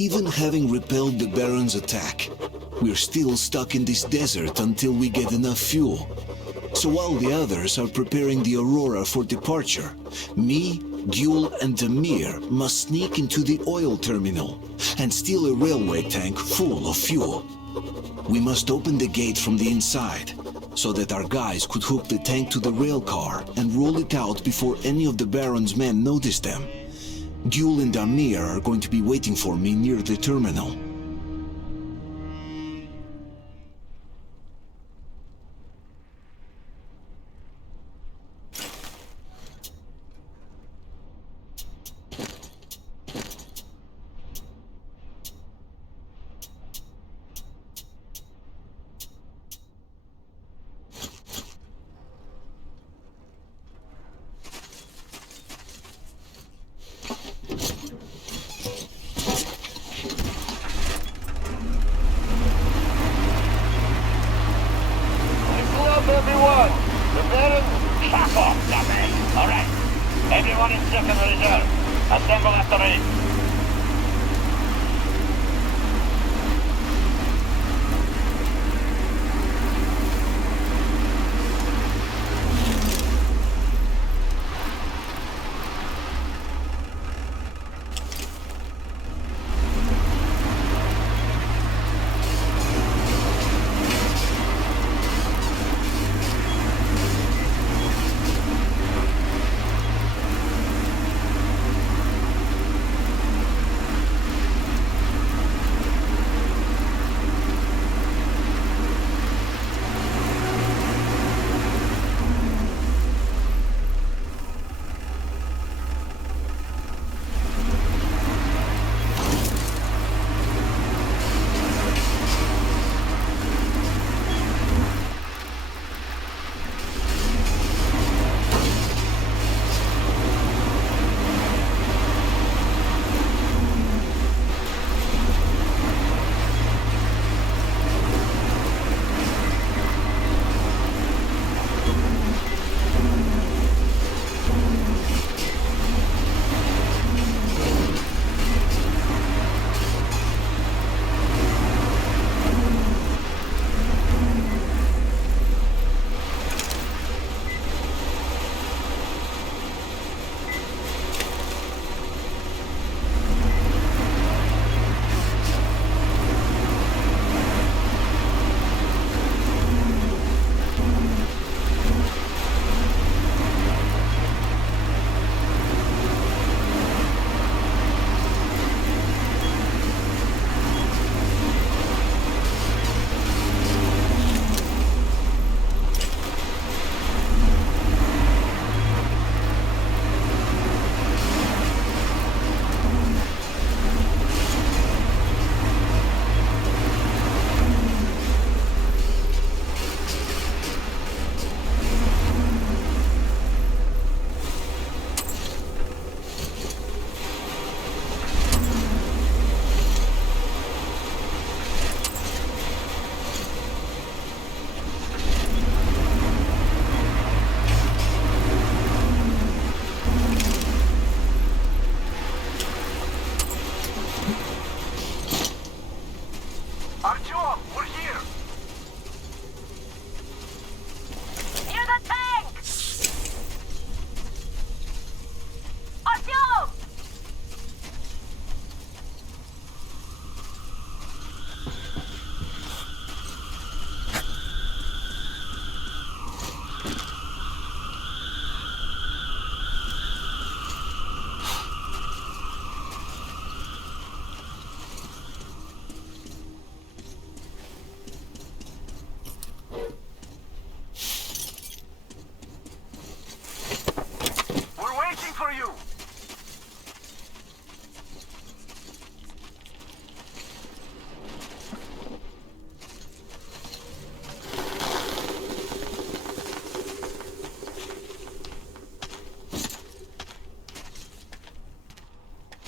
Even having repelled the Baron's attack, we're still stuck in this desert until we get enough fuel. So while the others are preparing the Aurora for departure, me, Gül, and Demir must sneak into the oil terminal and steal a railway tank full of fuel. We must open the gate from the inside, so that our guys could hook the tank to the rail car and roll it out before any of the Baron's men notice them. Gül and Amir are going to be waiting for me near the terminal. Everyone, the Baron, cap off, dumbass. All right, everyone in second reserve, assemble at the ready.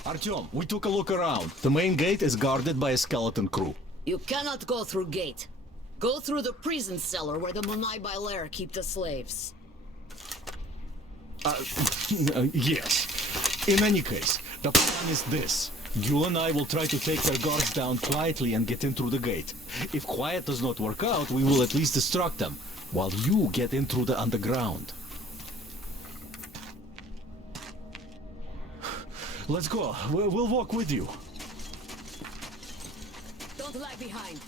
Artyom, we took a look around. The main gate is guarded by a skeleton crew. You cannot go through gate. Go through the prison cellar where the Monai Bailer keep the slaves. Yes. In any case, the plan is this. You and I will try to take their guards down quietly and get in through the gate. If quiet does not work out, we will at least distract them, while you get in through the underground. Let's go. We'll walk with you. Don't lag behind.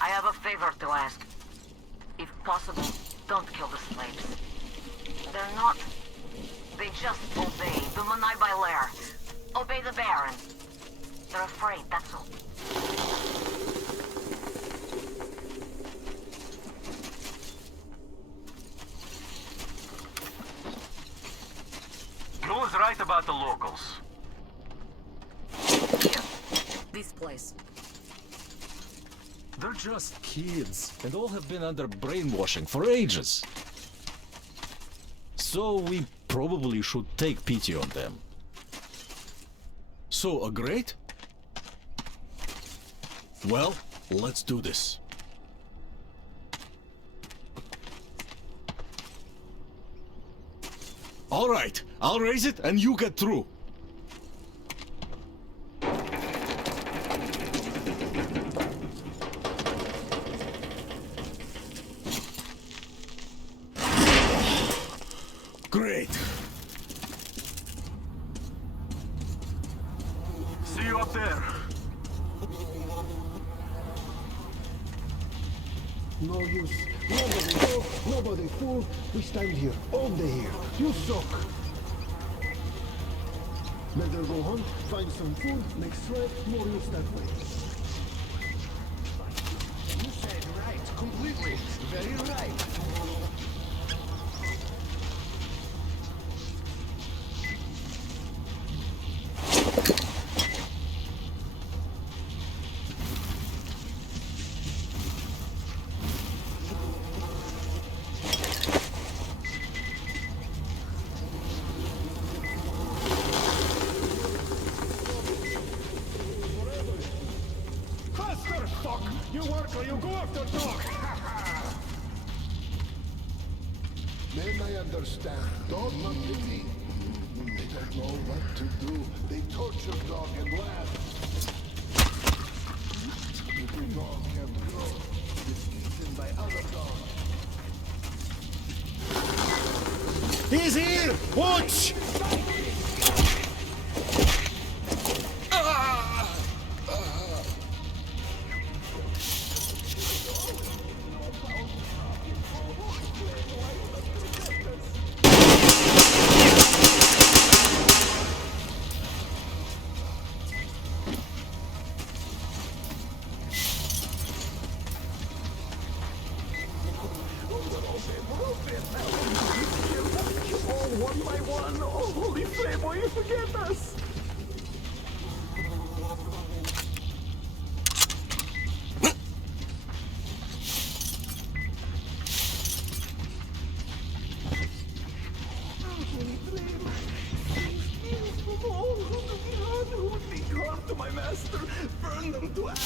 I have a favor to ask. If possible, don't kill the slaves. They're not... They just obey the Manai Bailair. Obey the Baron. They're afraid, that's all. Blue's right about the locals. Here. This place. They're just kids, and all have been under brainwashing for ages. So we probably should take pity on them. So, agreed? Well, let's do this. All right, I'll raise it and you get through. Great. See you up there. No use. Nobody go, nobody fool. We stand here, all day here. You suck. Better go hunt, find some food, make thread, more use that way. You said right, completely. Very right. You work or you go after dog! Men, I understand. Dog not pity. They don't know what to do. They torture dog and laugh. Little dog can grow. It's eaten by other dogs. He's here! Watch! One by one, oh holy flame, will you forget us? Holy flame, from all who would be harm to my master, burn them to ash.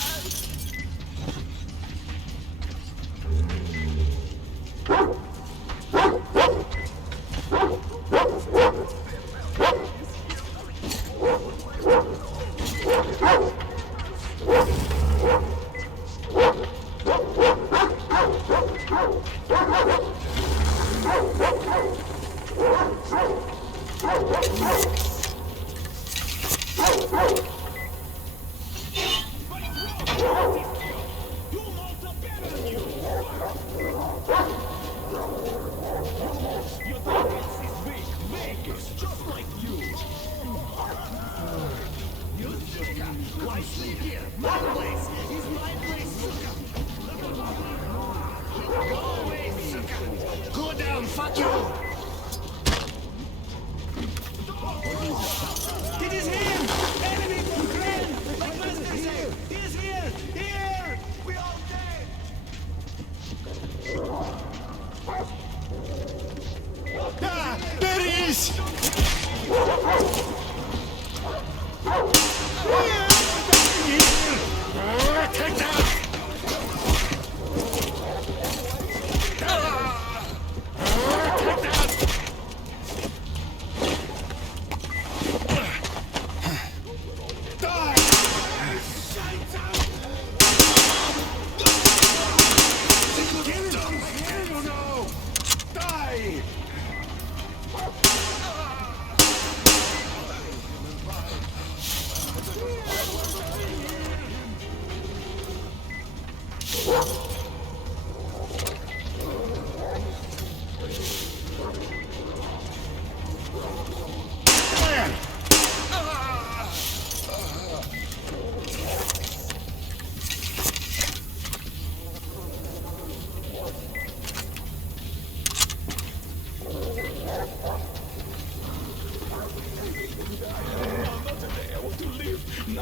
Take that!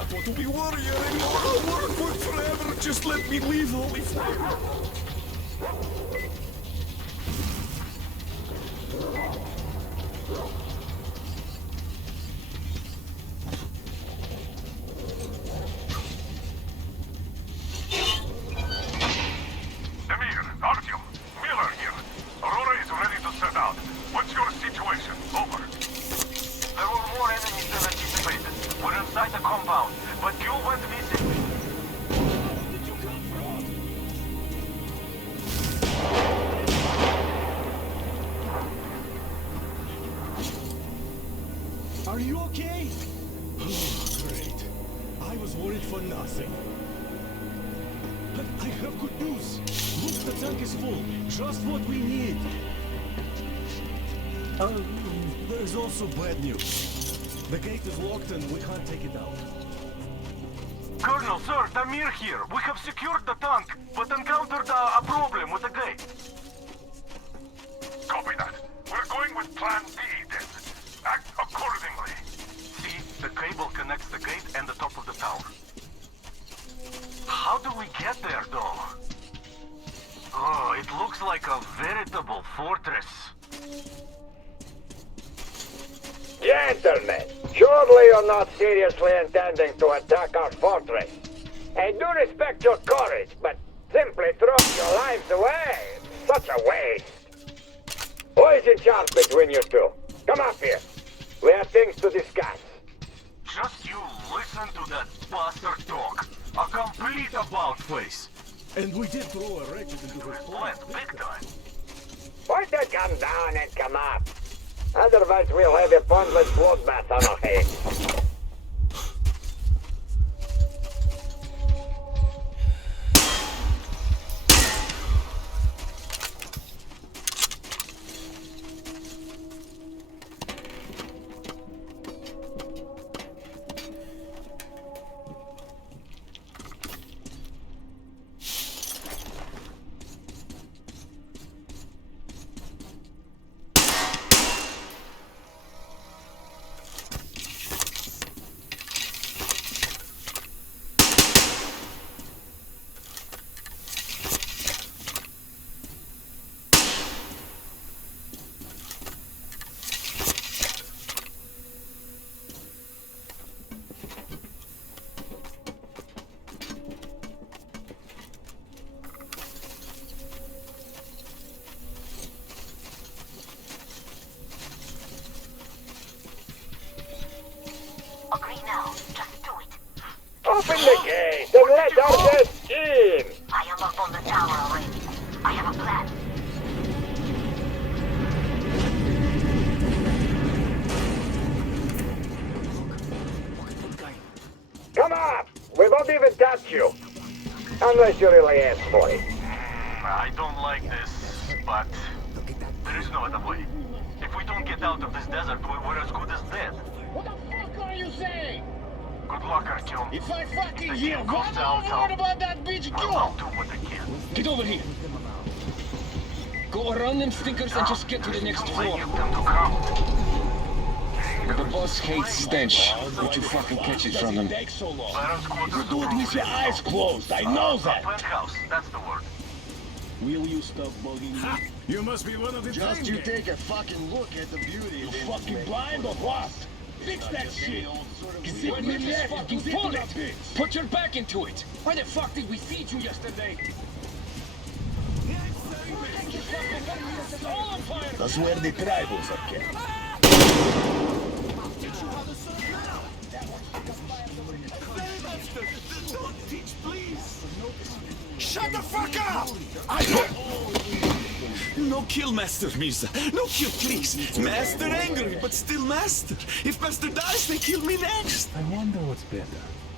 not want to be warrior anymore. I'll work forever. Just let me leave, Holy Flame. Are you okay? Oh, great. I was worried for nothing. But I have good news. Look, the tank is full. Just what we need. There's also bad news. The gate is locked and we can't take it out. Colonel, sir, Tamir here. We have secured the tank, but encountered a problem with the gate. Copy that. We're going with Plan B, then. Act accordingly. See, the cable connects the gate and the top of the tower. How do we get there, though? Oh, it looks like a veritable fortress. Gentlemen, surely you're not seriously intending to attack our fortress. I do respect your courage, but simply throwing your lives away, it's such a waste. Who is in charge between you two? Come up here. We have things to discuss. Just you listen to that bastard talk. A complete about-face. And we did throw a wretched into his Went big time. Why don't you come down and come up? Otherwise we'll have a pointless bloodbath on our hands. Agree now. Just do it. Open the gate and let our guests in! I am up on the tower already. I have a plan. Come up! We won't even touch you. Unless you really ask for it. I don't like this, but there is no other way. If we don't get out of this desert, we're as good as dead. What the fuck are you saying? Good luck, Artyom. If I fucking hear goes one down, more word about that bitch, I'll go! do what I can. Get over here. Go around them stinkers and just get to the next floor. Get them to come. The boss hates stench, but you fucking catch it from him. Baron's quarters You do it with your eyes closed, I know that! Penthouse, that's the word. Will you stop bugging me? You must be one of the Just you take a fucking look at the beauty. You fucking blind or what? Fix that shit! Give me that fucking pull it! Put your back into it! Why the fuck did we feed you yesterday? That's where the tribals are kept. Don't teach, please! Shut the fuck up! No kill, Master Mirza. No kill, please. Master angry, but still Master. If Master dies, they kill me next. I wonder what's better.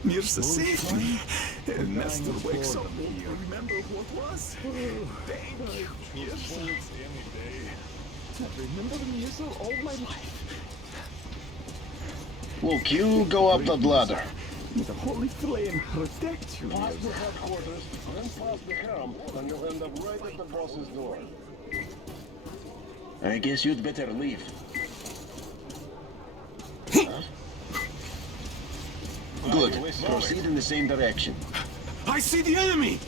Mirza saved me. And Master wakes up and remember what was. Thank you, Mirza. I remember Mirza all my life. Look, you go up that ladder. The Holy Flame protect you. Pass the headquarters, then pass the helm, and you'll end up right at the boss's door. I guess you'd better leave. Huh? Good. Proceed in the same direction. I see the enemy!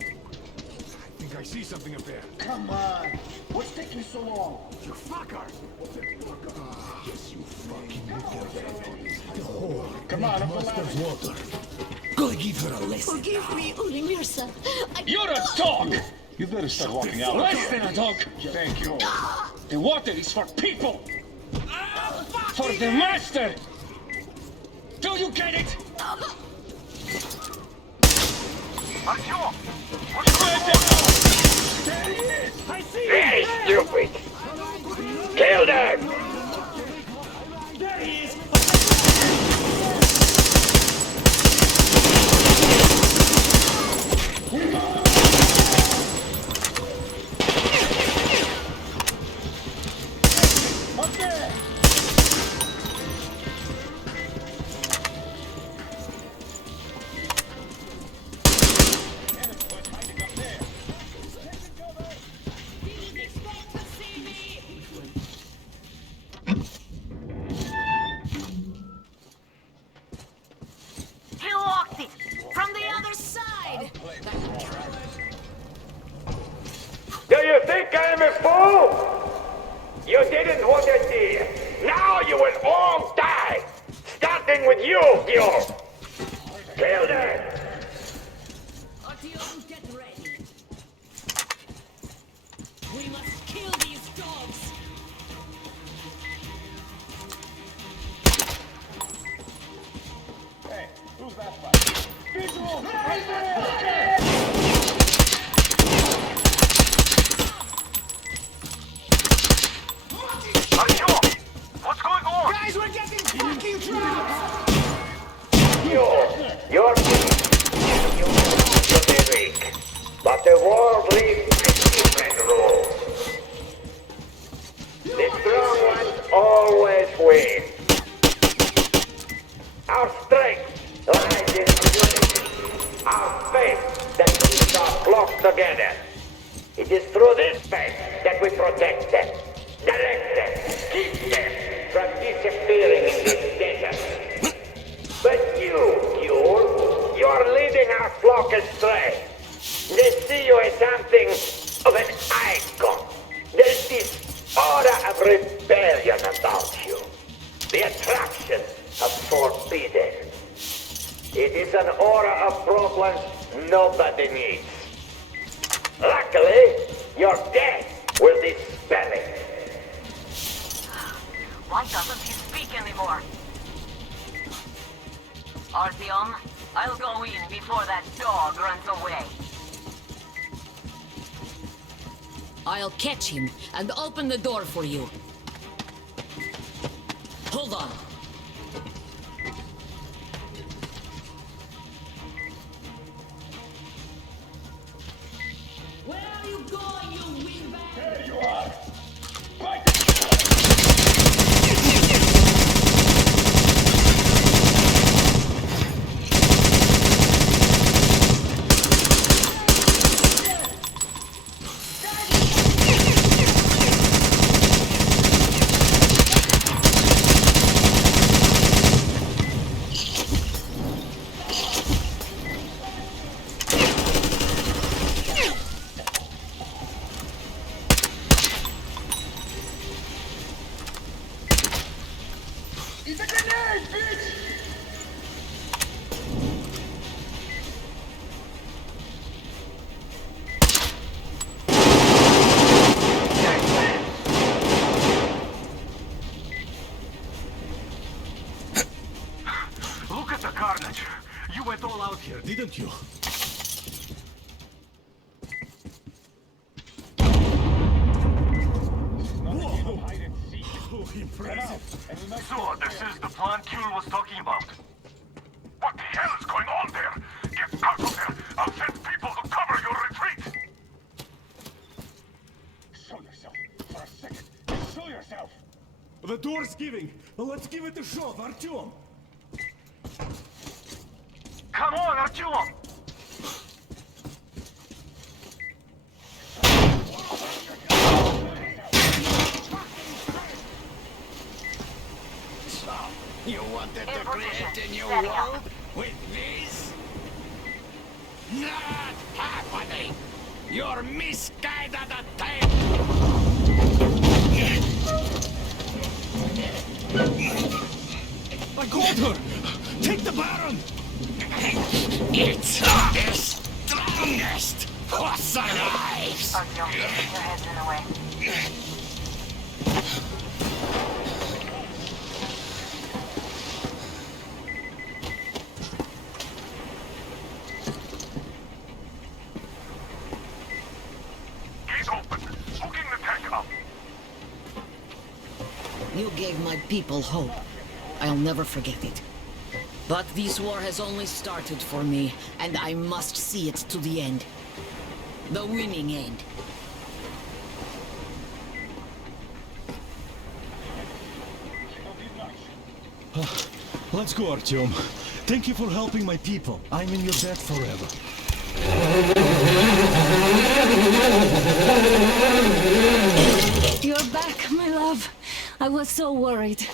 I think I see something up there. Come on! What's taking so long? You fucker! Yes, you fucking little. Come on, up the ladder. Water. Go give her a lesson. Forgive me, Ulimirsa. You're a dog! You better start walking out. Less than a dog! Thank you. The water is for people! For the master! Do you get it? Artyom! What's going on? I see Very stupid! Kill them! There he is! Up there! He locked it! From the other side! Do you think I'm a fool? You didn't want to see it. Now you will all die! Starting with you, Gil! Kill them! Artyom, get ready. We must kill these dogs. Hey, who's that fight? Visual! Right there! Artyom! What's going on? Guys, we're getting fucking trapped! You're weak. But the world lives by different rules. The strong ones always win. Our strength lies in unity. Our faith that keeps our flock together. It is through this faith that we protect them, direct them, keep them from disappearing in this desert. But you're leading our flock astray. They see you as something of an icon. There's this aura of rebellion about you. The attraction of forbidden. It is an aura of problems nobody needs. Luckily, your death will dispel it. Why doesn't he speak anymore? Artyom, I'll go in before that dog runs away. I'll catch him and open the door for you. Hold on. Where are you going, you windbag? There you are! Right! It's a grenade, bitch! Look at the carnage. You went all out here, Didn't you? Hide and seek. Oh, impressive. So, this is the plan Kuhl was talking about. What the hell is going on there? Get out of there! I'll send people to cover your retreat! Show yourself. For a second. Show yourself. The door's giving. Let's give it a shot, Artyom. Come on, Artyom! wanted In to create position. a new Setting up. world with this? Not happening! You're misguided attack! I caught her! Take the Baron! It's the strongest was alive! Artyom, your head's in the way. Gates open. Hooking the tank up. You gave my people hope. I'll never forget it. But this war has only started for me, and I must see it to the end. The winning end. Let's go, Artyom. Thank you for helping my people. I'm in your debt forever. You're back, my love. I was so worried.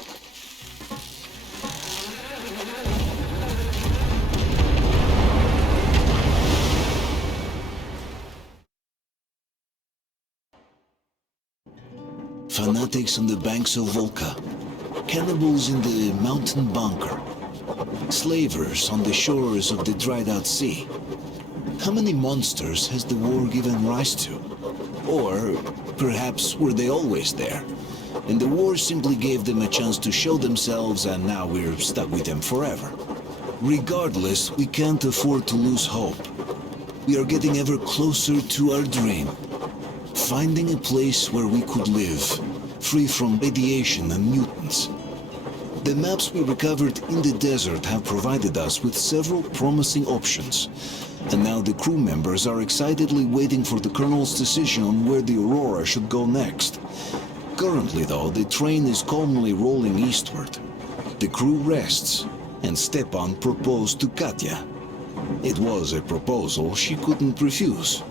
Fanatics on the banks of Volga. Cannibals in the mountain bunker. Slavers on the shores of the dried-out sea. How many monsters has the war given rise to? Or perhaps were they always there? And the war simply gave them a chance to show themselves and now we're stuck with them forever. Regardless, we can't afford to lose hope. We are getting ever closer to our dream. Finding a place where we could live, free from radiation and mutants. The maps we recovered in the desert have provided us with several promising options. And now the crew members are excitedly waiting for the Colonel's decision on where the Aurora should go next. Currently, though, the train is calmly rolling eastward. The crew rests, and Stepan proposed to Katya. It was a proposal she couldn't refuse.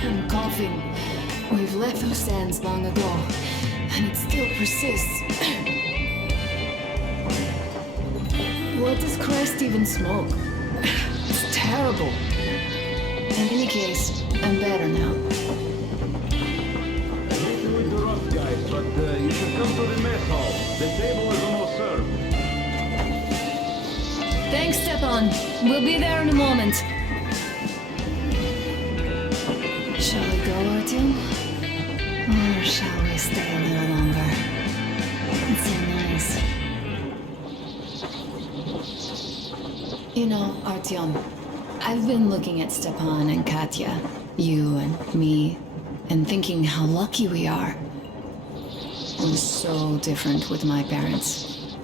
I'm coughing. We've left those sands long ago, and it still persists. What does Christ even smoke? It's terrible. In any case, I'm better now. Meeting with the rough guys, but you should come to the mess hall. The table is almost served. Thanks, Stepan. We'll be there in a moment. Shall we go, Artyom? Or shall we stay a little longer? It's so nice. You know, Artyom, I've been looking at Stepan and Katya, you and me, and thinking how lucky we are. It was so different with my parents.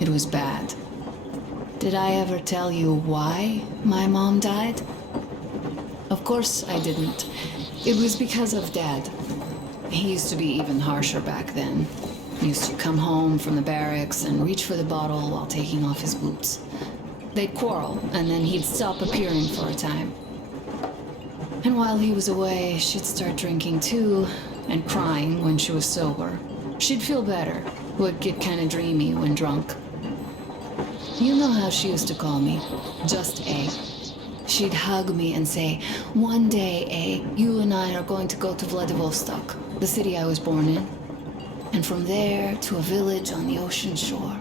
It was bad. Did I ever tell you why my mom died? Of course I didn't. It was because of Dad. He used to be even harsher back then. He used to come home from the barracks and reach for the bottle while taking off his boots. They'd quarrel, and then he'd stop appearing for a time. And while he was away, she'd start drinking too, and crying when she was sober. She'd feel better, would get kind of dreamy when drunk. You know how she used to call me? Just A. She'd hug me and say, "One day, A, you and I are going to go to Vladivostok, the city I was born in. And from there to a village on the ocean shore."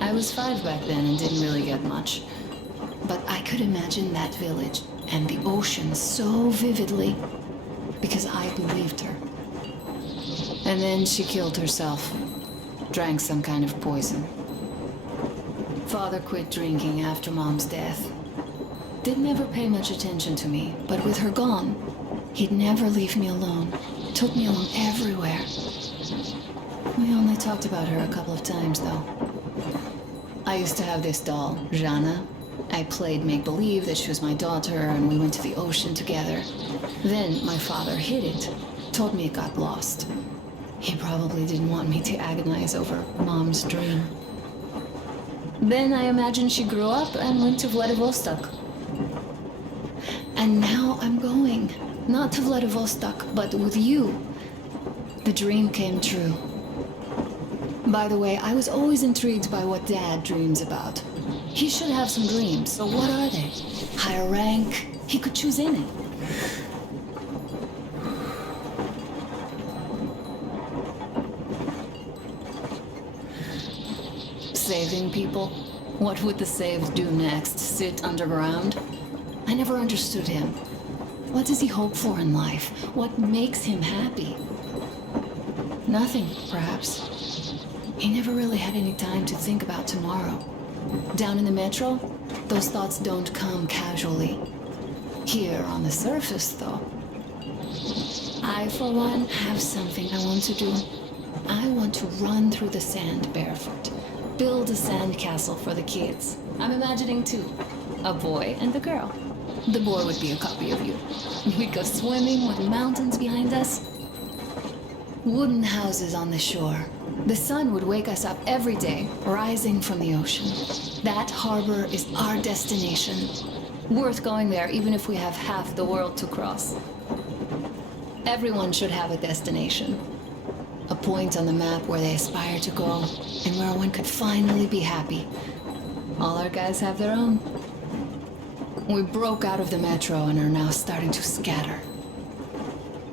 I was 5 back then and didn't really get much. But I could imagine that village and the ocean so vividly because I believed her. And then she killed herself, drank some kind of poison. Father quit drinking after Mom's death. Didn't ever pay much attention to me, but with her gone, he'd never leave me alone. Took me along everywhere. We only talked about her a couple of times, though. I used to have this doll, Jana. I played make-believe that she was my daughter, and we went to the ocean together. Then my father hid it, told me it got lost. He probably didn't want me to agonize over Mom's dream. Then I imagine she grew up and went to Vladivostok. And now I'm going. Not to Vladivostok, but with you. The dream came true. By the way, I was always intrigued by what Dad dreams about. He should have some dreams, so what are they? Higher rank? He could choose any. Saving people? What would the saved do next? Sit underground? I never understood him. What does he hope for in life? What makes him happy? Nothing, perhaps. He never really had any time to think about tomorrow. Down in the metro, those thoughts don't come casually. Here on the surface, though. I, for one, have something I want to do. I want to run through the sand barefoot. Build a sand castle for the kids. I'm imagining two. A boy and a girl. The boy would be a copy of you. We'd go swimming with mountains behind us. Wooden houses on the shore. The sun would wake us up every day, rising from the ocean. That harbor is our destination. Worth going there even if we have half the world to cross. Everyone should have a destination. A point on the map where they aspire to go, and where one could finally be happy. All our guys have their own. We broke out of the metro and are now starting to scatter.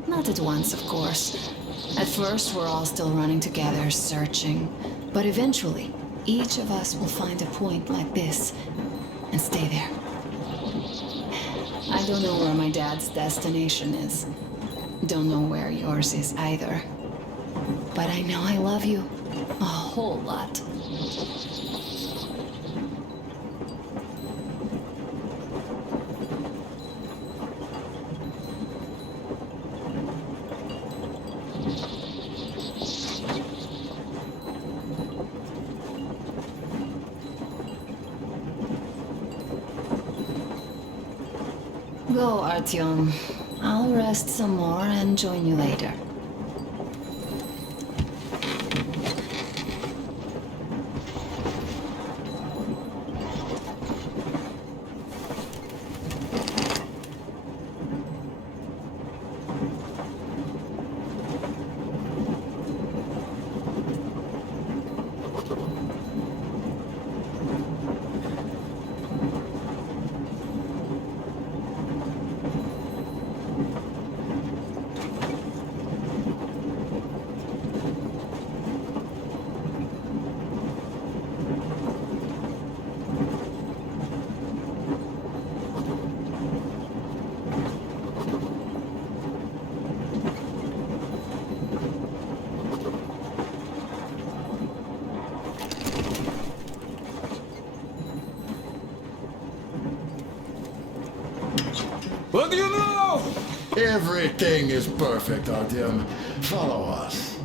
Not at once, of course. At first, we're all still running together, searching. But eventually, each of us will find a point like this and stay there. I don't know where my dad's destination is. Don't know where yours is either. But I know I love you a whole lot. Go, Artyom. I'll rest some more and join you later. What do you know? Everything is perfect, Artyom. Follow us.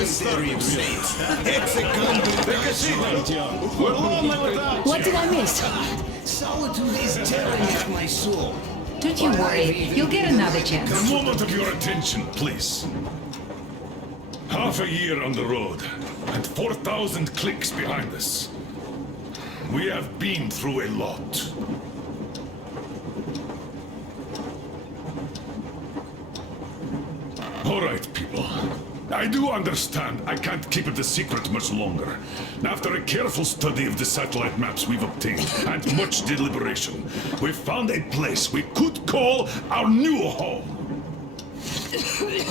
Monastery of Saints. Hexagon to take a seat. We're lonely without you. What did I miss? Solitude is tearing at my soul. Don't you worry, you'll get another chance. A moment of your attention, please. Half a year on the road, and 4,000 clicks behind us. We have been through a lot. All right, people. I do understand I can't keep it a secret much longer. After a careful study of the satellite maps we've obtained, and much deliberation, we've found a place we could call our new home.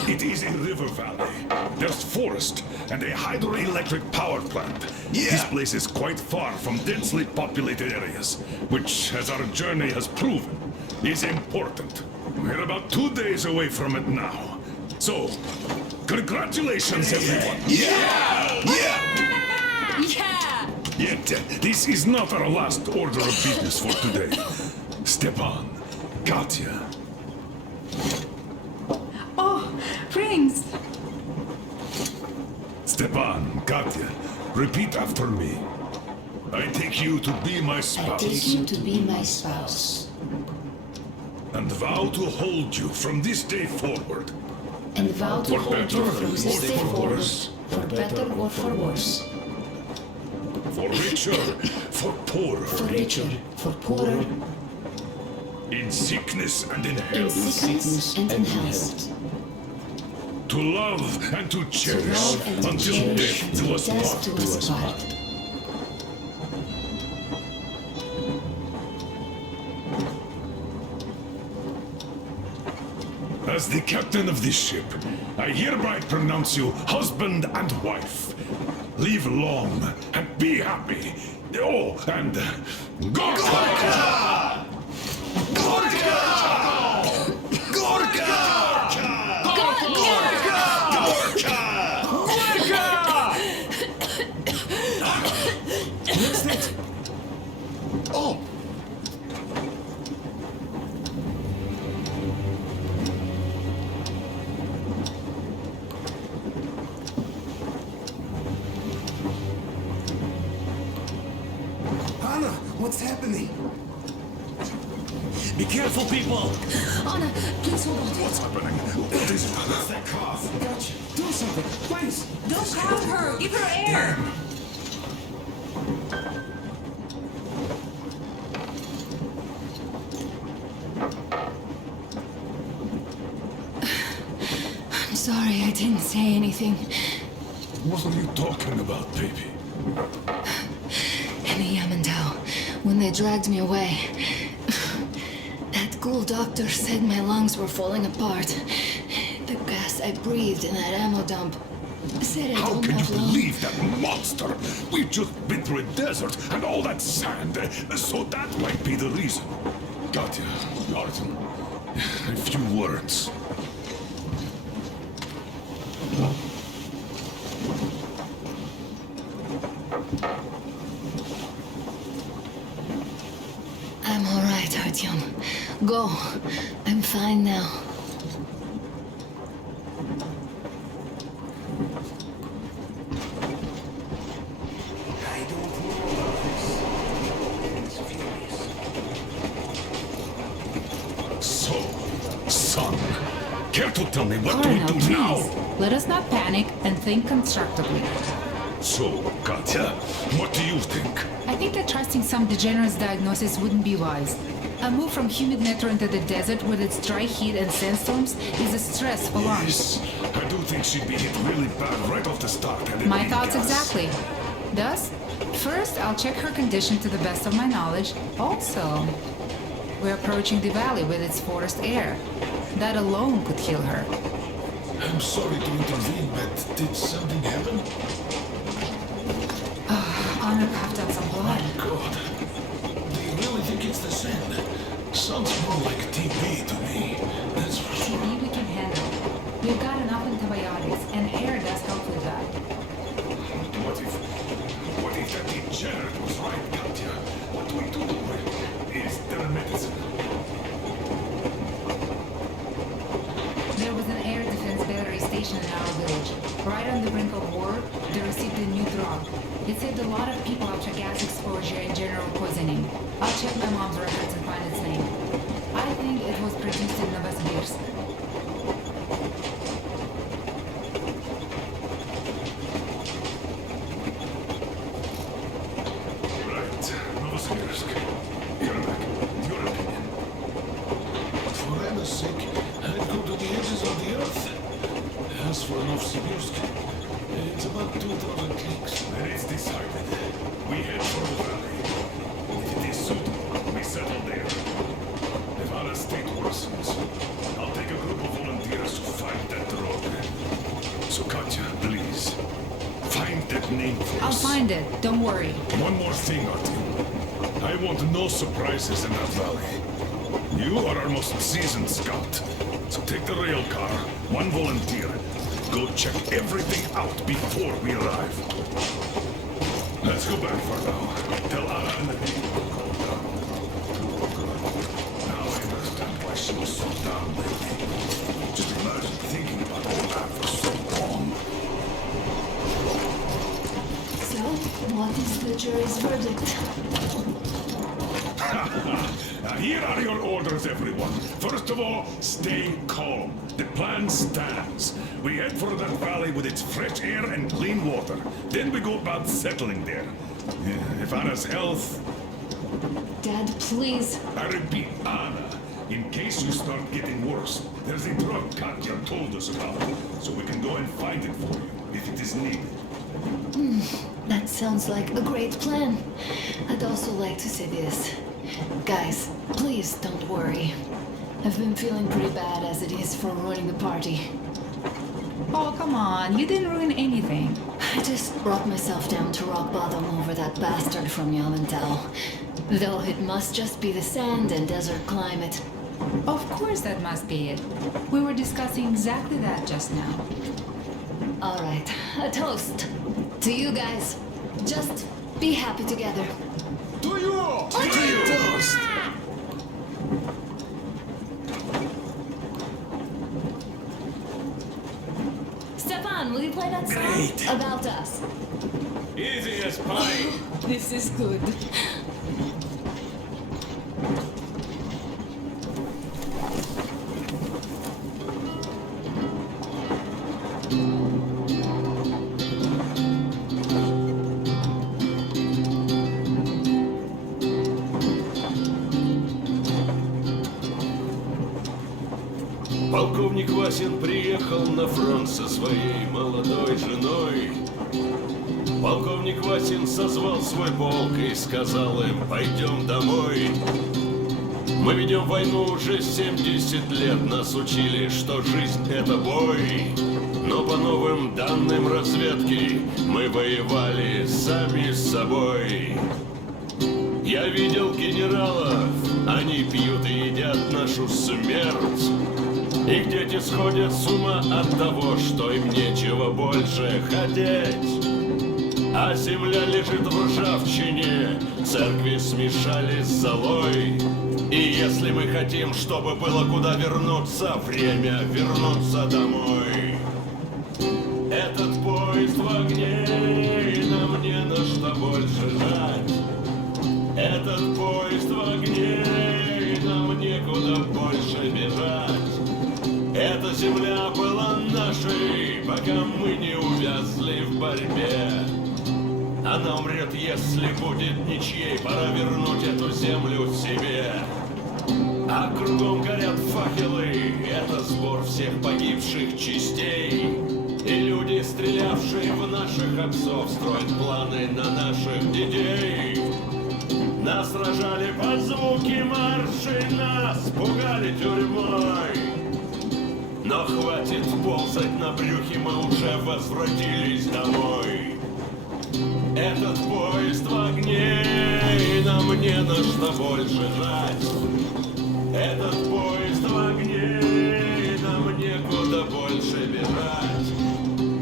It is a river valley. There's forest and a hydroelectric power plant. Yeah. This place is quite far from densely populated areas, which, as our journey has proven, is important. We're about 2 days away from it now. So, congratulations, everyone! Yeah! Yeah! Yeah! Yet, this is not our last order of business for today. Stepan, Katya. Oh, rings! Stepan, Katya, repeat after me. I take you to be my I spouse. take you to be my spouse. And vow to hold you from this day forward. And vow to For hold better you from or this day for forward, worse. for better or for worse, For richer, for poorer. for richer, for poorer, In sickness and in in health. sickness and in health, To love and to to cherish love and to until cherish death do until us death do part. us part. As the captain of this ship, I hereby pronounce you husband and wife. Live long and be happy. Oh, and Gorka! Gorka! Gorka! Missed it. Oh! Anna, what's happening? Be careful, people! Anna, please hold on. What's happening? What is it? What's that cough? Gotcha. Do something, please. Don't crowd her! Give her air! I'm sorry I didn't say anything. What are you talking about, baby? In the Yamantau, when they dragged me away, that ghoul doctor said my lungs were falling apart. The gas I breathed in that ammo dump said I How don't can you have long. believe that monster? We've just been through a desert and all that sand, so that might be the reason. Katya, Artem, a few words. I'm all right, Artyom. Go. I'm fine now. I don't know about this. It's furious. So, son, care to tell me what do we Colonel, do please. now? Let us not panic and think constructively. So, Katya, what do you think? I think that trusting some degenerate's diagnosis wouldn't be wise. A move from humid metro into the desert with its dry heat and sandstorms is a stress for lungs. Yes, I do think she'd be hit really bad right off the start. And My it'd be thoughts gas. exactly. Thus, first I'll check her condition to the best of my knowledge. Also, we're approaching the valley with its forest air. That alone could kill her. I'm sorry to intervene, but did something happen? Honor coughed up some blood. God. Do you really think it's the sand? Sounds more like TB to me. That's for sure. TB we can handle. We've got enough antibiotics, and air does help with that. What if that degenerate was right, Katya? What do we do? Is there medicine? There was an air defense battery station in our village. Right on the brink of war, they received a new drug. It saved a lot of people after gas exposure and general poisoning. I'll check my mom's records and find its name. I think it was produced in Novosibirsk. Right, Novosibirsk. Yermak, your opinion? For Anna's sake, I'd go to the edges of the earth. As for Novosibirsk, it's about 2,000 clicks. Then it's decided. We head for the valley. If it is suitable, we settle there. If our state worsens, I'll take a group of volunteers to find that drug. So Katya, please, find that name for I'll us. find it, don't worry. One more thing, Artyom. I want no surprises in that valley. You are our most seasoned scout. So take the rail car, one volunteer. Go check everything out before we arrive. Let's go back for now. Tell Anna and the people to calm down. Now I understand why she was so down lately. Just imagine thinking about all that for so long. So, what is the jury's verdict? Now here are your orders, everyone. First of all, stay calm. The plan stands. We head for that valley with its fresh air and clean water. Then we go about settling there. If Anna's health... Dad, please. I repeat, Anna, in case you start getting worse, there's a drug Katya told us about, so we can go and find it for you, if it is needed. That sounds like a great plan. I'd also like to say this. Guys, please don't worry. I've been feeling pretty bad as it is for ruining the party. Oh, come on, you didn't ruin anything. I just brought myself down to rock bottom over that bastard from Yamantau. Though it must just be the sand and desert climate. Of course that must be it. We were discussing exactly that just now. Alright, a toast. To you guys. Just be happy together. To you! To you! Toast! Stefan, will you play that song? Great. About us? Easy as pie. This is good. Полковник Васин приехал на фронт со своей молодой женой. Полковник Васин созвал свой полк и сказал им: пойдем домой. Мы ведем войну уже 70 лет, нас учили, что жизнь это бой. Но по новым данным разведки мы воевали сами с собой. Я видел генералов, они пьют и едят нашу смерть. Их дети сходят с ума от того, что им нечего больше хотеть. А земля лежит в ржавчине, церкви смешались с золой. И если мы хотим, чтобы было куда вернуться, время вернуться домой. Этот поезд в огне, и нам не на что больше жать. Этот поезд в огне, и нам некуда больше бежать. Эта земля была нашей, пока мы не увязли в борьбе. Она умрет, если будет ничьей, пора вернуть эту землю себе. А кругом горят факелы, это сбор всех погибших частей. И люди, стрелявшие в наших отцов, строят планы на наших детей. Нас сражали под звуки маршей, нас пугали тюрьмой. Но хватит ползать на брюхе, мы уже возвратились домой. Этот поезд в огне, и нам не на что больше жать. Этот поезд в огне, и нам некуда больше бежать.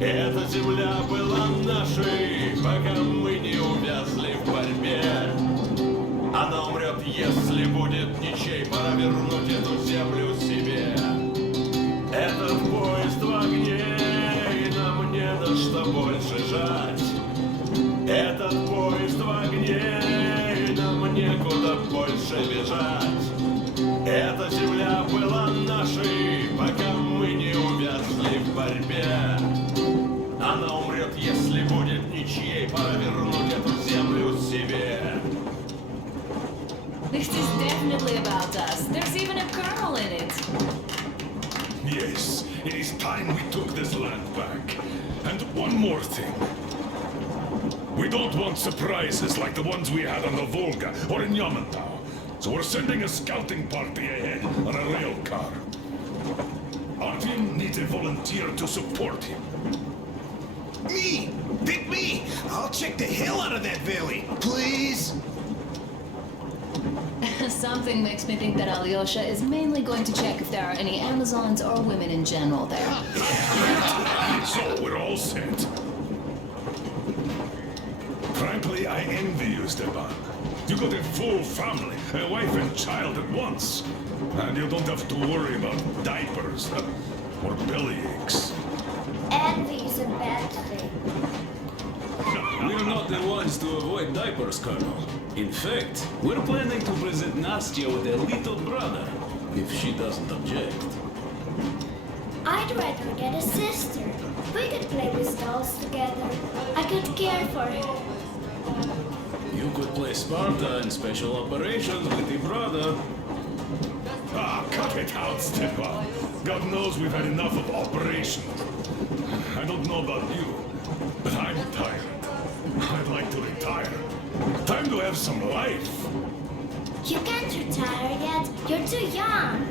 Эта земля была нашей, пока мы не увязли в борьбе. Она умрет, если будет ничей, пора вернуть эту землю себе. Этот поезд в огне, и нам не на Этот поезд в огне, нам некуда больше бежать. Эта земля была нашей, пока мы не увязли в борьбе. Она умрет, если будет ничьей, пора вернуть эту землю себе. This is definitely about us. There's even a colonel in it. Yes, it is time we took this land back. And one more thing. We don't want surprises like the ones we had on the Volga or in Yamantau. So we're sending a scouting party ahead on a rail car. Artyom needs a volunteer to support him. Me! Pick me! I'll check the hell out of that valley, please! Something makes me think that Alyosha is mainly going to check if there are any Amazons or women in general there. So we're all set. Frankly, I envy you, Stepan. You got a full family, a wife and child at once. And you don't have to worry about diapers or belly aches. Envy is a bad thing. We're not the ones to avoid diapers, Colonel. In fact, we're planning to present Nastya with a little brother, if she doesn't object. I'd rather get a sister. We could play with dolls together. I could care for her. You could play Sparta in special operations with your brother. Ah, cut it out, Stepan. God knows we've had enough of operations. I don't know about you, but I'm tired. I'd like to retire. Time to have some life. You can't retire yet. You're too young.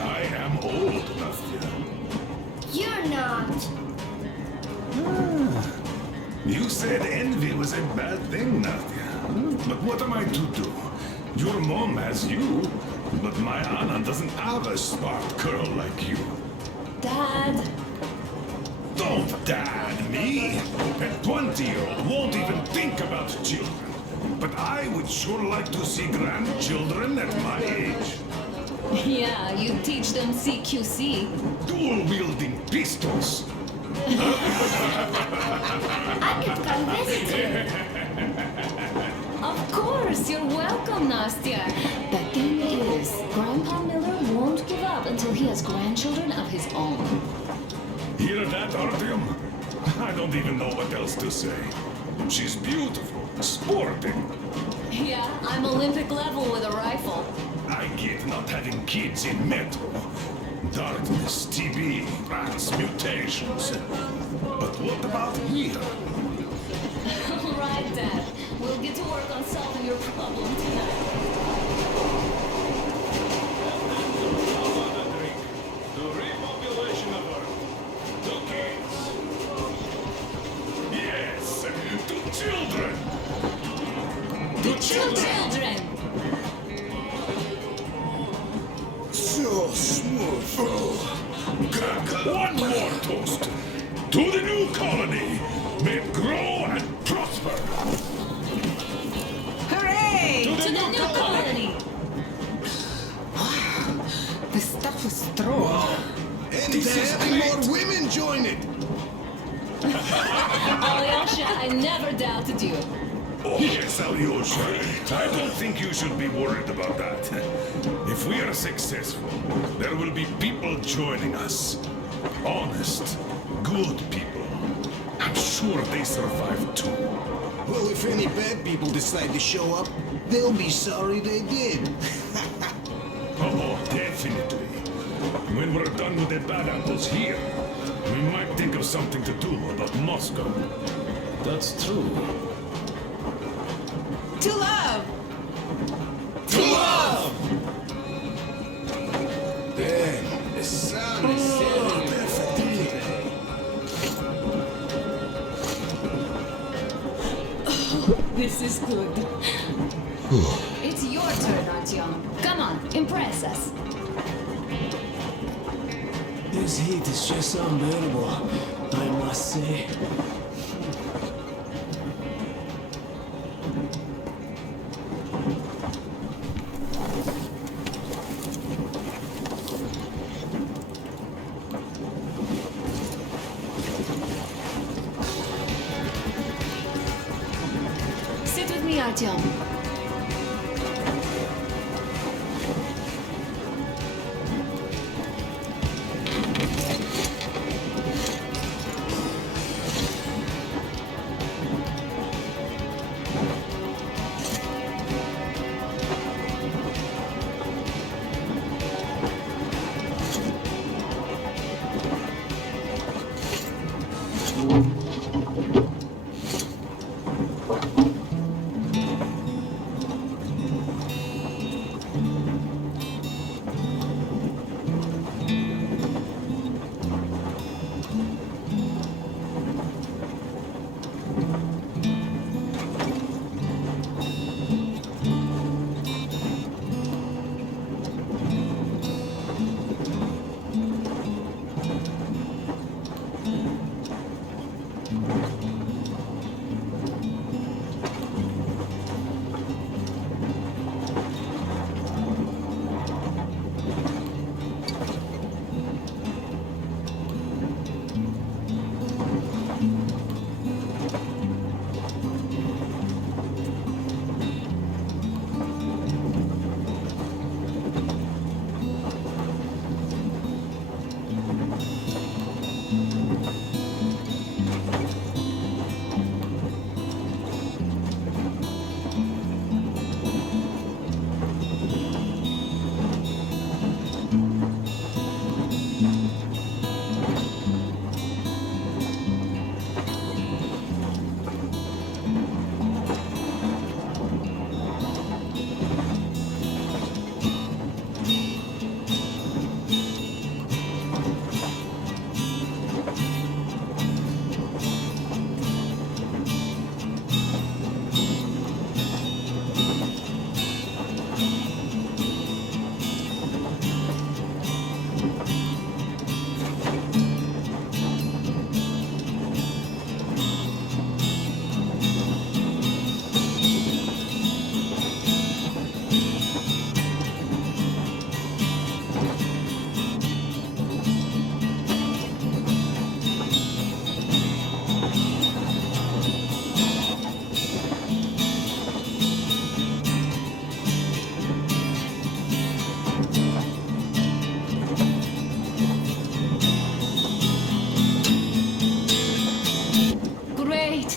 I am old, Nastya. You're not. You said envy was a bad thing, Nastya. But what am I to do? Your mom has you, but my Anna doesn't have a smart girl like you. Dad! Don't dad me! A 20-year-old won't even think about children. But I would sure like to see grandchildren at my age. Yeah, you teach them CQC. Dual-wielding pistols. I could come visit you. Of course, you're welcome, Nastya. The thing is, Grandpa Miller won't give up until he has grandchildren of his own. Hear that, Artyom? I don't even know what else to say. She's beautiful, sporting. Yeah, I'm Olympic level with a rifle. I get not having kids in Metro. Darkness, TB, rats, mutations. But what about here? All right, Dad. We'll get to work on solving your problem tonight. The repopulation of Earth. To kids. Yes, to children. To children! So smooth. One more toast. To the new colony. May it grow and prosper. Hooray! To the new colony! This stuff is strong. And having more women join it. Alyosha, I never doubted you. Oh, yes, Alyosha. I don't think you should be worried about that. If we are successful, there will be people joining us. Honest, good people. I'm sure they survive too. Well, if any bad people decide to show up, they'll be sorry they did. Oh, definitely. When we're done with the bad apples here, we might think of something to do about Moscow. That's true. To love! To love! Damn, the sun is setting perfectly. This is good. It's your turn, Artyom. Come on, impress us. This heat is just unbearable, I must say. Artyom.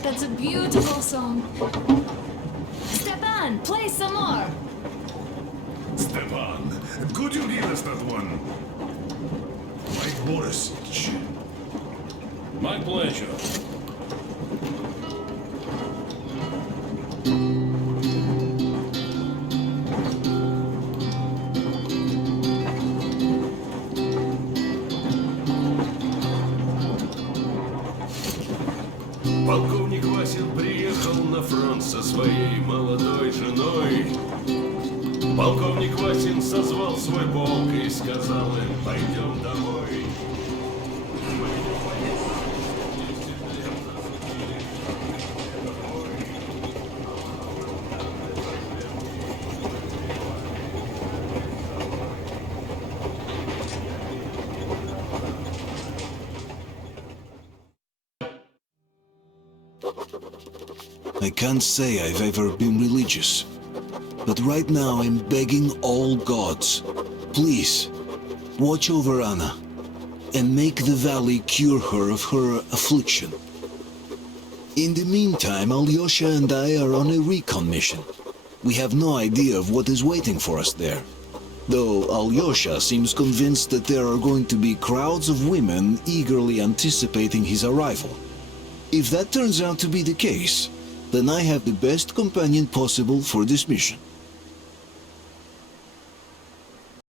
That's a beautiful song. Stepan, play some more. Stepan, could you give us that one? Mike Borisich. My pleasure. Полковник Васин приехал на фронт со своей молодой женой. Полковник Васин созвал свой полк и сказал им: пойдем домой. I can't say I've ever been religious, but right now I'm begging all gods, please, watch over Anna, and make the valley cure her of her affliction. In the meantime, Alyosha and I are on a recon mission. We have no idea of what is waiting for us there, though Alyosha seems convinced that there are going to be crowds of women eagerly anticipating his arrival. If that turns out to be the case, then I have the best companion possible for this mission.